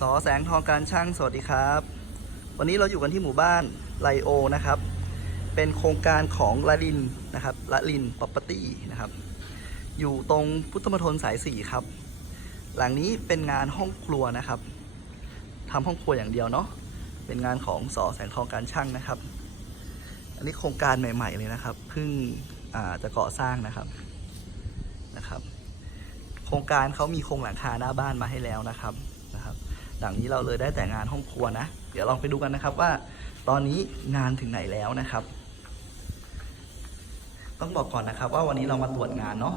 สอแสงทองการช่างสวัสดีครับ วันนี้เราอยู่กันที่หมู่บ้านไลโอนะครับ เป็นโครงการของละลินนะครับละลินป r o p e r t y นะครับ อยู่ตรงพุทธมณฑลสายสี่ครับ หลังนี้เป็นงานห้องครัวนะครับทำห้องครัวอย่างเดียวเนาะเป็นงานของสอแสงทองการช่างนะครับ อันนี้โครงการใหม่ ๆ เลยนะครับเพิ่งจะก่อสร้างนะครับนะครับ โครงการเขามีโครงหลังคาหน้าบ้านมาให้แล้วนะครับ หลังนี้เราเลยได้แต่งานห้องครัวนะ เดี๋ยวลองไปดูกันนะครับว่าตอนนี้งานถึงไหนแล้วนะครับ ต้องบอกก่อนนะครับ ว่าวันนี้เรามาตรวจงานเนาะ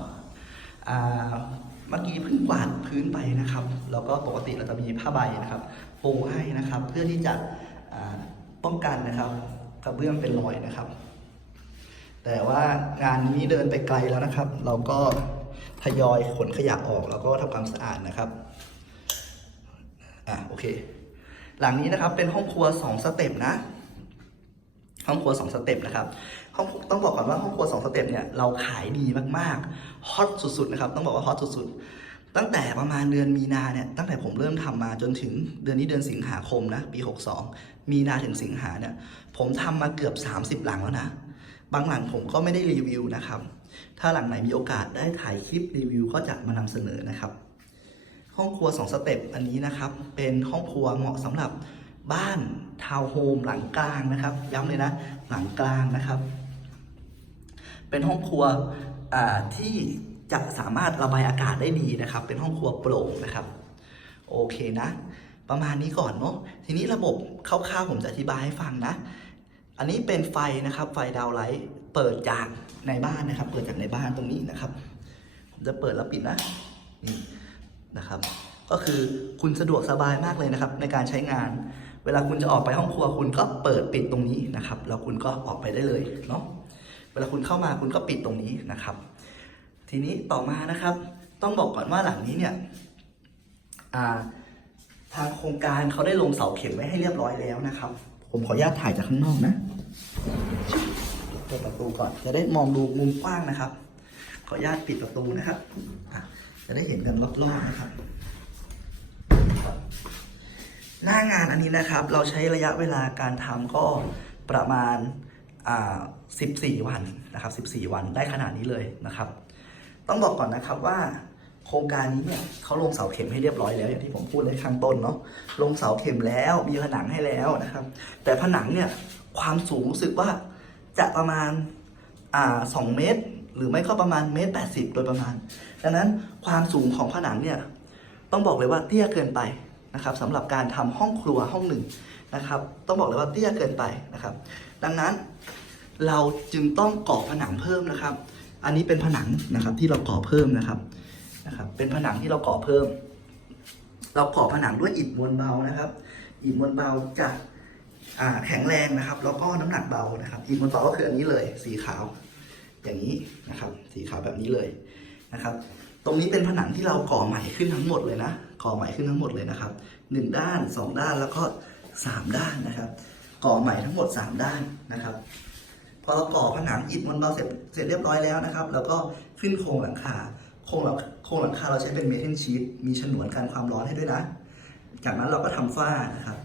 เมื่อกี้เพิ่งกวาดพื้นไปนะครับ แล้วก็ปกติเราจะมีผ้าใบนะครับปูให้นะครับ เพื่อที่จะป้องกันนะครับกระเบื้องเป็นรอยนะครับ แต่ว่างานนี้เดินไปไกลแล้วนะครับ เราก็ทยอยขนขยะออกแล้วก็ทำความสะอาดนะครับ อะโอเค หลังนี้นะครับเป็นห้องครัวสองสเต็ปนะ ห้องครัวสองสเต็ปนะครับ ห้องต้องบอกก่อนว่าห้องครัวสองสเต็ปเนี่ยเราขายดีมากๆ ฮอตสุดๆนะครับ ต้องบอกว่าฮอตสุดๆ ตั้งแต่ประมาณเดือนมีนาเนี่ย ตั้งแต่ผมเริ่มทำมาจนถึงเดือนนี้เดือนสิงหาคมนะปี 62 มีนาถึงสิงหาเนี่ย ผมทำมาเกือบ 30 หลังแล้วนะ บางหลังผมก็ไม่ได้รีวิวนะครับ ถ้าหลังไหนมีโอกาสได้ถ่ายคลิปรีวิวก็จะมานำเสนอนะครับ ห้องครัว 2 สเต็ปอันนี้นะครับ เป็นห้องครัวเหมาะสำหรับบ้านทาวน์โฮมหลังกลางนะครับ ย้ำเลยนะหลังกลางนะครับ เป็นห้องครัวที่จะสามารถระบายอากาศได้ดีนะครับ เป็นห้องครัวโปร่งนะครับ โอเคนะ ประมาณนี้ก่อนเนาะทีนี้ระบบคร่าวๆผมจะอธิบายให้ฟังนะ อันนี้เป็นไฟนะครับ ไฟดาวไลท์เปิดจากในบ้านนะครับ เปิดจากในบ้านตรงนี้นะครับ ผมจะเปิดแล้วปิดนะนี่ นะครับ ก็คือคุณสะดวกสบายมากเลยนะครับ ในการใช้งาน เวลาคุณจะออกไปห้องครัวคุณก็เปิดปิดตรงนี้นะครับ แล้วคุณก็ออกไปได้เลยเนาะเวลาคุณเข้ามาคุณก็ปิดตรงนี้นะครับ ทีนี้ต่อมานะครับ ต้องบอกก่อนว่าหลังนี้เนี่ยทางโครงการเขาได้ลงเสาเข็มไว้ให้เรียบร้อยแล้วนะครับ ผมขออนุญาตถ่ายจากข้างนอกนะเปิดประตูก่อนจะได้มองดูมุมกว้างนะครับ ขออนุญาตปิดประตูนะครับ จะได้เห็นกันรอบๆนะครับ หน้างานอันนี้นะครับ เราใช้ระยะเวลาการทำก็ประมาณ14 วันนะครับ 14 วันได้ขนาดนี้เลยนะครับ ต้องบอกก่อนนะครับว่าโครงการนี้เนี่ยเขาลงเสาเข็มให้เรียบร้อยแล้ว อย่างที่ผมพูดในข้างต้นเนาะลงเสาเข็มแล้วมีผนังให้แล้วนะครับ แต่ผนังเนี่ยความสูงรู้สึกว่าจะประมาณอ่าสองเมตร หรือไม่ก็ประมาณเมตรแปดสิบโดยประมาณ ดังนั้นความสูงของผนังเนี่ยต้องบอกเลยว่าเตี้ยเกินไปนะครับสำหรับการทำห้องครัวห้องหนึ่งนะครับ ต้องบอกเลยว่าเตี้ยเกินไปนะครับ ดังนั้นเราจึงต้องก่อผนังเพิ่มนะครับ อันนี้เป็นผนังนะครับที่เราก่อเพิ่มนะครับนะครับ เป็นผนังที่เราก่อเพิ่ม เราก่อผนังด้วยอิฐมวลเบานะครับ อิฐมวลเบาจะแข็งแรงนะครับ แล้วก็น้ำหนักเบานะครับ อิฐมวลเบาก็คืออันนี้เลยสีขาว อย่างนี้นะครับ สีขาวแบบนี้เลยนะครับ ตรงนี้เป็นผนังที่เราก่อใหม่ขึ้นทั้งหมดเลยนะก่อใหม่ขึ้นทั้งหมดเลยนะครับหนึ่งด้านสองด้านแล้วก็สามด้านนะครับ ก่อใหม่ทั้งหมดสามด้านนะครับ พอเราก่อผนังอิฐมวลเบาเสร็จเสร็จเรียบร้อยแล้วนะครับ แล้วก็ขึ้นโครงหลังคาโครงหลังโครงหลังคาเราใช้เป็นเมทัลชีตมีฉนวนกันความร้อนให้ด้วยนะจากนั้นเราก็ทำฝ้านะครับ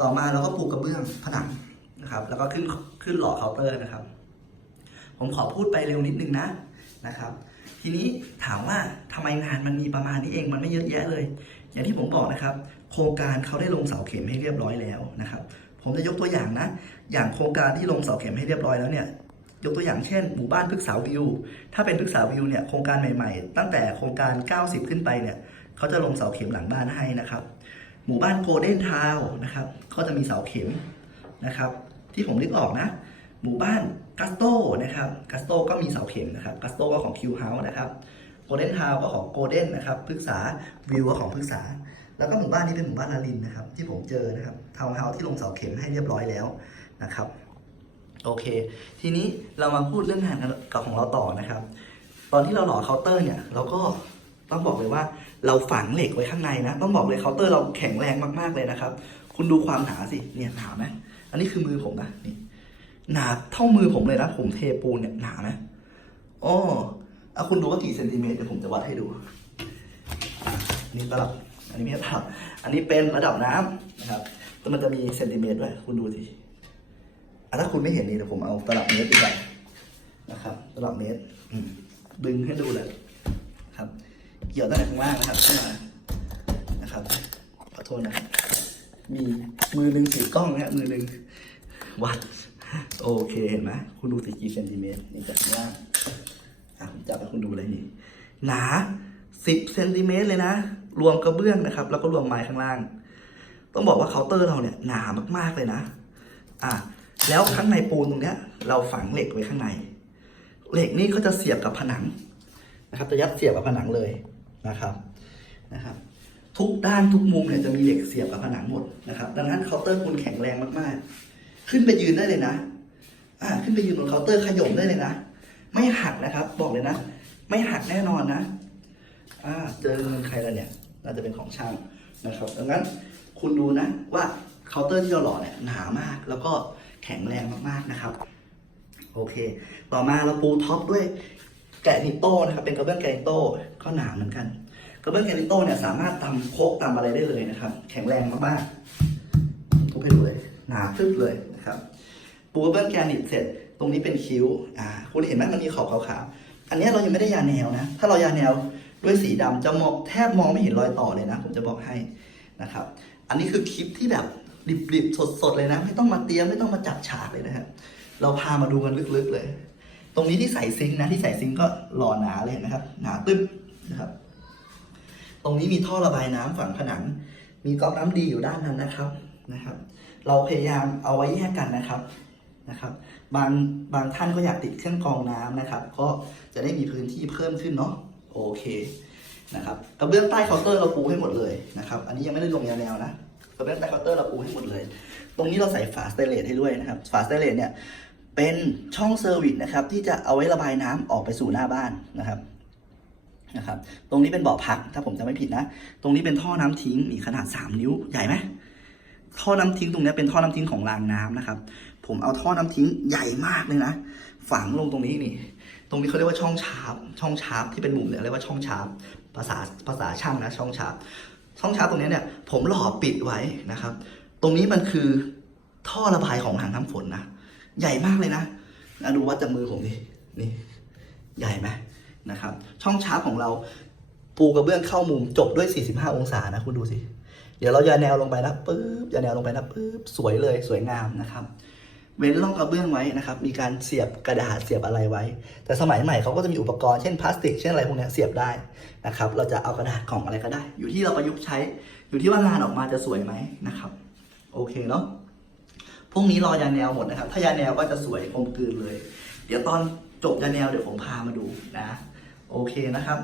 ต่อมาเราก็ปูกระเบื้องผนังนะครับ แล้วก็ขึ้นขึ้นหล่อเคาน์เตอร์นะครับ ผมขอพูดไปเร็วนิดนึงนะนะครับ ทีนี้ถามว่าทำไมงานมันมีประมาณนี้เองมันไม่เยอะแยะเลย อย่างที่ผมบอกนะครับ โครงการเขาได้ลงเสาเข็มให้เรียบร้อยแล้วนะครับ ผมจะยกตัวอย่างนะ อย่างโครงการที่ลงเสาเข็มให้เรียบร้อยแล้วเนี่ยยกตัวอย่างเช่นหมู่บ้านพฤกษาวิว ถ้าเป็นพฤกษาวิวเนี่ยโครงการใหม่ๆ ตั้งแต่โครงการ 90 ขึ้นไปเนี่ยเขาจะลงเสาเข็มหลังบ้านให้นะครับ หมู่บ้านโกลเด้นทาวนะครับก็จะมีเสาเข็มนะครับ ที่ผมนึกออกนะ หมู่บ้าน กัสโตนะครับกัสโตก็มีเสาเข็มนะครับกัสโตก็ของคิวเฮาส์นะครับโกลเด้นทาวก็ของโกลเด้นนะครับพฤกษาวิวก็ของพฤกษา แล้วก็หมู่บ้านนี้เป็นหมู่บ้านลาลินนะครับ ที่ผมเจอนะครับทาวน์เฮาส์ที่ลงเสาเข็มให้เรียบร้อยแล้วนะครับ โอเค ทีนี้เรามาพูดเรื่องงานกับของเราต่อนะครับ ตอนที่เราหล่อเคาน์เตอร์เนี่ยเราก็ต้องบอกเลยว่าเราฝังเหล็กไว้ข้างในนะ ต้องบอกเลยเคาน์เตอร์เราแข็งแรงมากๆเลยนะครับ คุณดูความหนาสิเนี่ยหนาไหมอันนี้คือมือผมนะนี่ หนาเท่ามือผมเลยนะ ผมเทปูนเนี่ยหนาไหมอ๋อเอาคุณดูว่ากี่เซนติเมตรเดี๋ยวผมจะวัดให้ดู นี่ตลับ อันนี้ไม่ใช่ตลับ อันนี้เป็นระดับน้ำนะครับแล้วมันจะมีเซนติเมตรด้วย คุณดูสิถ้าคุณไม่เห็นนี่เดี๋ยวผมเอาตลับเมตรดีกว่านะครับ ตลับเมตรดึงให้ดูเลยครับ เกี่ยวตั้งแต่ข้างล่างนะครับขึ้นมานะครับขอโทษนะมีมือหนึ่งถือกล้องนะฮะมือหนึ่งวัด โอเคเห็นไหมคุณดูสิกี่เซนติเมตรนี่จากข้างล่างอะผมจับให้คุณดูเลยนี่ หนาสิบเซนติเมตรเลยนะ รวมกระเบื้องนะครับ แล้วก็รวมไม้ข้างล่าง ต้องบอกว่าเคาน์เตอร์เราเนี่ยหนามากๆเลยนะ อะแล้วข้างในปูนตรงเนี้ย เราฝังเหล็กไว้ข้างใน เหล็กนี่ก็จะเสียบกับผนังนะครับ จะยัดเสียบกับผนังเลยนะครับนะครับ ทุกด้านทุกมุมเนี่ยจะมีเหล็กเสียบกับผนังหมดนะครับ ดังนั้นเคาน์เตอร์คุณแข็งแรงมากๆ ขึ้นไปยืนได้เลยนะ อ่า ขึ้นไปยืนบนเคาน์เตอร์ขย่มได้เลยนะ ไม่หักนะครับ บอกเลยนะ ไม่หักแน่นอนนะ อ่า เจอเงินใครแล้วเนี่ย น่าจะเป็นของช่างนะครับ ดังนั้นคุณดูนะว่าเคาน์เตอร์ที่เราหล่อเนี่ยหนามาก แล้วก็แข็งแรงมากๆนะครับ โอเค ต่อมาเราปูท็อปด้วยแกรนิโต้นะครับ เป็นกระเบื้องแกรนิโต้ก็หนาเหมือนกันกระเบื้องแกรนิโต้เนี่ยสามารถตำโคกตำอะไรได้เลยนะครับ แข็งแรงมากๆทุบให้ดูเลย หนาทึบเลยนะครับปูกระเบื้องแกรนิตเสร็จ ตรงนี้เป็นคิ้วอ่าคุณเห็นไหมมันมีขอบขาวๆอันนี้เรายังไม่ได้ยาแนวนะ ถ้าเรายาแนวด้วยสีดำจะมองแทบมองไม่เห็นรอยต่อเลยนะ ผมจะบอกให้นะครับ อันนี้คือคลิปที่แบบดิบๆสดๆเลยนะ ไม่ต้องมาเตรียมไม่ต้องมาจัดฉากเลยนะครับเราพามาดูกันลึกๆเลย ตรงนี้ที่ใส่ซิงค์นะที่ใส่ซิงค์ก็หล่อหนาเลยนะครับ หนาตึ๊บนะครับ ตรงนี้มีท่อระบายน้ำฝั่งผนัง มีก๊อกน้ำดีอยู่ด้านนั้นนะครับนะครับ เราพยายามเอาไว้แยกกันนะครับนะครับบางบางท่านก็อยากติดเครื่องกรองน้ำนะครับ ก็จะได้มีพื้นที่เพิ่มขึ้นเนาะโอเคนะครับกระเบื้องใต้เคาน์เตอร์เราปูให้หมดเลยนะครับ อันนี้ยังไม่ได้ลงแนวนะกระเบื้องใต้เคาน์เตอร์เราปูให้หมดเลย ตรงนี้เราใส่ฝาสเตเลสให้ด้วยนะครับฝาสเตเลสเนี่ยเป็นช่องเซอร์วิสนะครับที่จะเอาไว้ระบายน้ำออกไปสู่หน้าบ้านนะครับนะครับ ตรงนี้เป็นบ่อพักถ้าผมจะไม่ผิดนะ ตรงนี้เป็นท่อน้ำทิ้งมีขนาด 3 นิ้วใหญ่ไหม ท่อน้ำทิ้งตรงนี้เป็นท่อน้ำทิ้งของรางน้ำนะครับ ผมเอาท่อน้ำทิ้งใหญ่มากเลยนะ ฝังลงตรงนี้นี่ ตรงนี้เขาเรียกว่าช่องชาร์ปช่องชาร์ปที่เป็นมุมเนี่ยเรียกว่าช่องชาร์ปภาษาภาษาช่างนะช่องชาร์ปช่องชาร์ปตรงนี้เนี่ย ผมหล่อปิดไว้นะครับ ตรงนี้มันคือท่อระบายของถังน้ำฝนนะใหญ่มากเลยนะนะดูวัดจากมือผมดินี่ ใหญ่ไหมนะครับ ช่องชาร์ปของเรา ปูกระเบื้องเข้ามุมจบด้วย 45 องศานะคุณดูสิ เดี๋ยวเราจะแนวลงไปนะปึ๊บจะแนวลงไปนะปึ๊บสวยเลยสวยงามนะครับเว้นร่องกระเบื้องไว้นะครับ มีการเสียบกระดาษเสียบอะไรไว้ แต่สมัยใหม่เขาก็จะมีอุปกรณ์เช่นพลาสติก เช่นอะไรพวกนี้เสียบได้นะครับ เราจะเอากระดาษกล่องอะไรก็ได้ อยู่ที่เราประยุกต์ใช้ อยู่ที่ว่างานออกมาจะสวยไหมนะครับ โอเคเนาะพรุ่งนี้รอยาแนวหมดนะครับ ถ้ายาแนวก็จะสวยกลมกลืนเลย เดี๋ยวตอนจบยาแนวเดี๋ยวผมพามาดูนะ โอเคนะครับ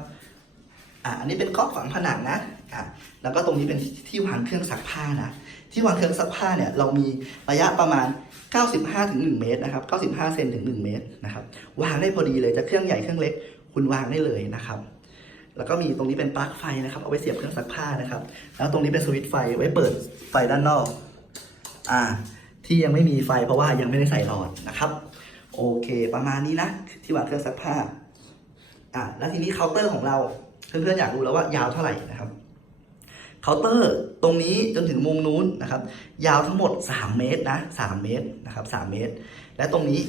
อะอันนี้เป็นก๊อกฝังผนังนะอะแล้วก็ตรงนี้เป็นที่วางเครื่องซักผ้านะที่วางเครื่องซักผ้าเนี่ยเรามีระยะประมาณ 95ถึง1เมตรนะครับ95เซนถึง1เมตรนะครับวางได้พอดีเลยจะเครื่องใหญ่เครื่องเล็ก คุณวางได้เลยนะครับแล้วก็มีตรงนี้เป็นปลั๊กไฟนะครับเอาไว้เสียบเครื่องซักผ้านะครับ แล้วตรงนี้เป็นสวิตช์ไฟไว้เปิดไฟด้านนอก อ่า ที่ยังไม่มีไฟเพราะว่ายังไม่ได้ใส่หลอดนะครับ โอเค ประมาณนี้นะที่วางเครื่องซักผ้า อะแล้วทีนี้เคาน์เตอร์ของเรา เพื่อนๆอยากรู้แล้วว่ายาวเท่าไหร่นะครับเคาน์เตอร์ตรงนี้จนถึงมุมนู้นนะครับ ยาวทั้งหมด 3 เมตรนะ3เมตรนะครับ3เมตร และตรงนี้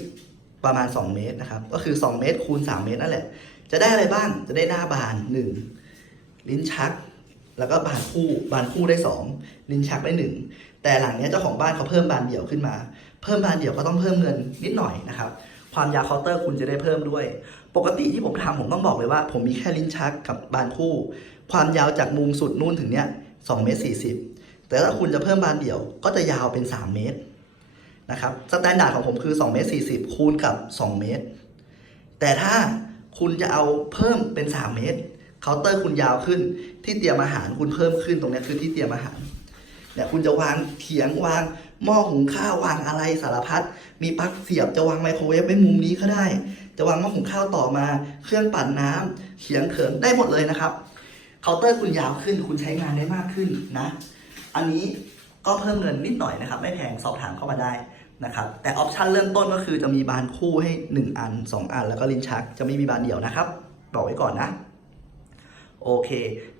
ประมาณ 2 เมตรนะครับ ก็คือ 2 เมตรคูณ 3 เมตรนั่นแหละ จะได้อะไรบ้าง จะได้หน้าบาน 1 ลิ้นชัก แล้วก็บานคู่ บานคู่ได้ 2 ลิ้นชักได้ 1 แต่หลังเนี้ยเจ้าของบ้านเขาเพิ่มบานเดี่ยวขึ้นมา เพิ่มบานเดี่ยวก็ต้องเพิ่มเงินนิดหน่อยนะครับ ความยาวเคาน์เตอร์คุณจะได้เพิ่มด้วย ปกติที่ผมทำผมต้องบอกเลยว่า ผมมีแค่ลิ้นชักกับบานคู่ ความยาวจากมุมสุดนู่นถึงเนี้ย2เมตร40แต่ถ้าคุณจะเพิ่มบานเดี่ยวก็จะยาวเป็น 3 เมตรนะครับสแตนดาร์ดของผมคือ2เมตร40 คูณกับ 2 เมตร แต่ถ้าคุณจะเอาเพิ่มเป็น 3 เมตรเคาน์เตอร์คุณยาวขึ้น ที่เตรียมอาหารคุณเพิ่มขึ้นตรงเนี้ยคือที่เตรียมอาหารเนี่ยคุณจะวางเขียงวางหม้อหุงข้าววางอะไรสารพัดมีปลั๊กเสียบจะวางไมโครเวฟไว้มุมนี้ก็ได้ จะวางหม้อหุงข้าวต่อมา เครื่องปั่นน้ำเขียงเขิงได้หมดเลยนะครับเคาน์เตอร์คุณยาวขึ้นคุณใช้งานได้มากขึ้นนะ อันนี้ก็เพิ่มเงินนิดหน่อยนะครับ ไม่แพงสอบถามเข้ามาได้นะครับ แต่ออปชันเริ่มต้นก็คือจะมีบานคู่ให้ 1 อัน 2 อัน แล้วก็ลิ้นชักจะไม่มีบานเดี่ยวนะครับ บอกไว้ก่อนนะโอเค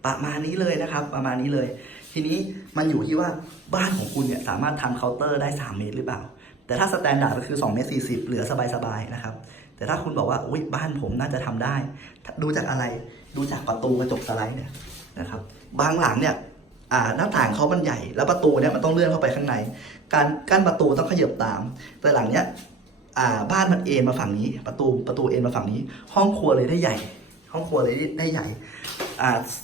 ประมาณนี้เลยนะครับ ประมาณนี้เลย ทีนี้มันอยู่ที่ว่าบ้านของคุณเนี่ยสามารถทำเคาน์เตอร์ได้ 3 เมตรหรือเปล่า แต่ถ้าสแตนดาร์ดก็คือ2เมตร40 เหลือสบายๆนะครับ แต่ถ้าคุณบอกว่าอุ้ยบ้านผมน่าจะทำได้ ดูจากอะไรดูจากประตูกระจกสไลด์เนี่ยนะครับ บางหลังเนี่ยหน้าต่างเขามันใหญ่ แล้วประตูเนี่ยมันต้องเลื่อนเข้าไปข้างใน การกั้นประตูต้องขยับตาม แต่หลังเนี้ยบ้านมันเอ็นมาฝั่งนี้ ประตูประตูเอ็นมาฝั่งนี้ ห้องครัวเลยได้ใหญ่ ห้องครัวเลยได้ใหญ่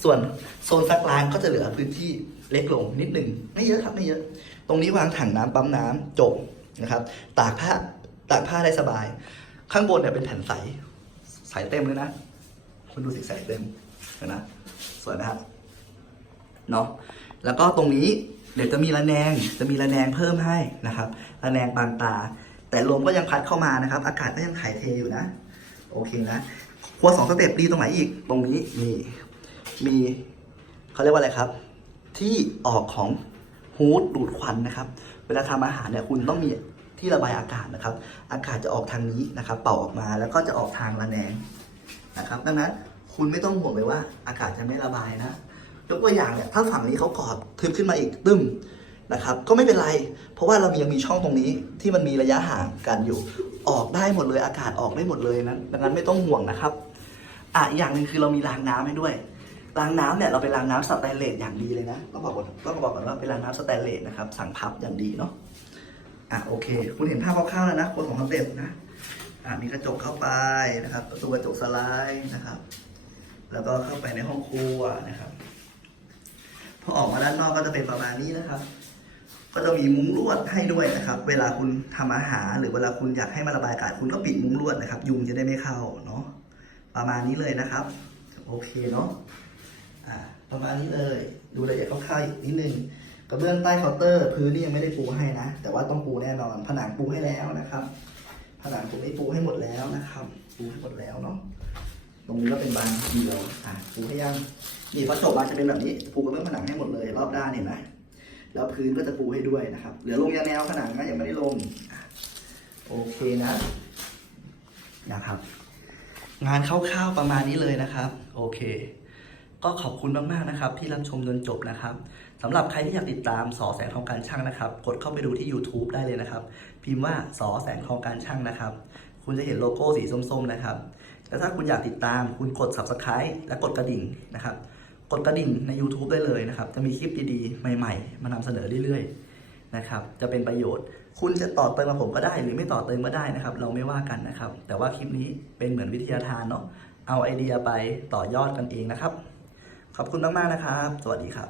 ส่วนโซนซักล้างก็จะเหลือพื้นที่เล็กลงนิดหนึ่งไม่เยอะครับไม่เยอะ ตรงนี้วางถังน้ำปั๊มน้ำจบนะครับ ตากผ้าตากผ้าได้สบาย ข้างบนเนี่ยเป็นแผ่นใส ใสเต็มเลยนะ คุณดูสิใสเต็มเห็นนะสวยนะครับเนาะแล้วก็ตรงนี้เดี๋ยวจะมีระแนง จะมีระแนงเพิ่มให้นะครับ ระแนงบางตา แต่ลมก็ยังพัดเข้ามานะครับ อากาศก็ยังถ่ายเทอยู่นะ โอเคนะ ครัวสองสเต็ปดีตรงไหนอีก ตรงนี้มีมีเขาเรียกว่าอะไรครับ ที่ออกของฮูดดูดควันนะครับ เวลาทำอาหารเนี่ยคุณต้องมี ที่ระบายอากาศนะครับ อากาศจะออกทางนี้นะครับ เป่าออกมาแล้วก็จะออกทางระแนงนะครับ ดังนั้นคุณไม่ต้องห่วงเลยว่า อากาศจะไม่ระบายนะยกตัวอย่างเนี่ยถ้าฝั่งนี้เขากอดทึบขึ้นมาอีกตึ้มนะครับ ก็ไม่เป็นไร เพราะว่าเรามียังมีช่องตรงนี้ที่มันมีระยะห่างกันอยู่ ออกได้หมดเลยอากาศออกได้หมดเลยนะดังนั้นไม่ต้องห่วงนะครับอะอย่างหนึ่งคือเรามีรางน้ำให้ด้วยรางน้ำเนี่ยเราเป็นรางน้ำสแตนเลสอย่างดีเลยนะต้องบอกก่อนต้องบอกก่อนว่าเป็นรางน้ำสแตนเลสนะครับสั่งพับอย่างดีเนาะ อะโอเค คุณเห็นภาพคร่าวๆแล้วนะคนของคอนเซ็ปต์นะอะมีกระจกเข้าไปนะครับประตูกระจกสไลด์นะครับ แล้วก็เข้าไปในห้องครัวนะครับพอออกมาด้านนอกก็จะเป็นประมาณนี้นะครับ ก็จะมีมุ้งลวดให้ด้วยนะครับ เวลาคุณทำอาหารหรือเวลาคุณอยากให้มันระบายอากาศคุณก็ปิดมุ้งลวดนะครับ ยุงจะได้ไม่เข้าเนาะประมาณนี้เลยนะครับ โอเคเนาะอ่าประมาณนี้เลย ดูรายละเอียดคร่าวๆอีกนิดนึง กระเบื้องใต้เคาน์เตอร์ พื้นนี่ยังไม่ได้ปูให้นะ แต่ว่าต้องปูแน่นอน ผนังปูให้แล้วนะครับ ผนังตรงนี้ปูให้หมดแล้วนะครับ ปูให้หมดแล้วเนาะตรงนี้ก็เป็นบานเดียวอะปูให้ยังนี่พอจบมาจะเป็นแบบนี้ปูกระเบื้องผนังให้หมดเลยรอบด้านเห็นไหมแล้วพื้นก็จะปูให้ด้วยนะครับ เหลือลงยาแนวผนังนะยังไม่ได้ลงโอเคนะนะครับ งานคร่าวๆประมาณนี้เลยนะครับ โอเค ก็ขอบคุณมากๆนะครับ ที่รับชมจนจบนะครับ สำหรับใครที่อยากติดตามสอแสงทองการช่างนะครับ กดเข้าไปดูที่ YouTube ได้เลยนะครับ พิมพ์ว่าสอแสงทองการช่างนะครับ คุณจะเห็นโลโก้สีส้มๆนะครับแล้วถ้าคุณอยากติดตามคุณกด Subscribe และกดกระดิ่งนะครับ กดกระดิ่งใน YouTube ได้เลยนะครับ จะมีคลิปดีๆ ใหม่ๆ มานำเสนอเรื่อยๆนะครับ จะเป็นประโยชน์ คุณจะต่อเติมกับผมก็ได้ หรือไม่ต่อเติมก็ได้นะครับ เราไม่ว่ากันนะครับ แต่ว่าคลิปนี้เป็นเหมือนวิทยาทานเนาะ เอาไอเดียไปต่อยอดกันเองนะครับ ขอบคุณมากๆนะครับ สวัสดีครับ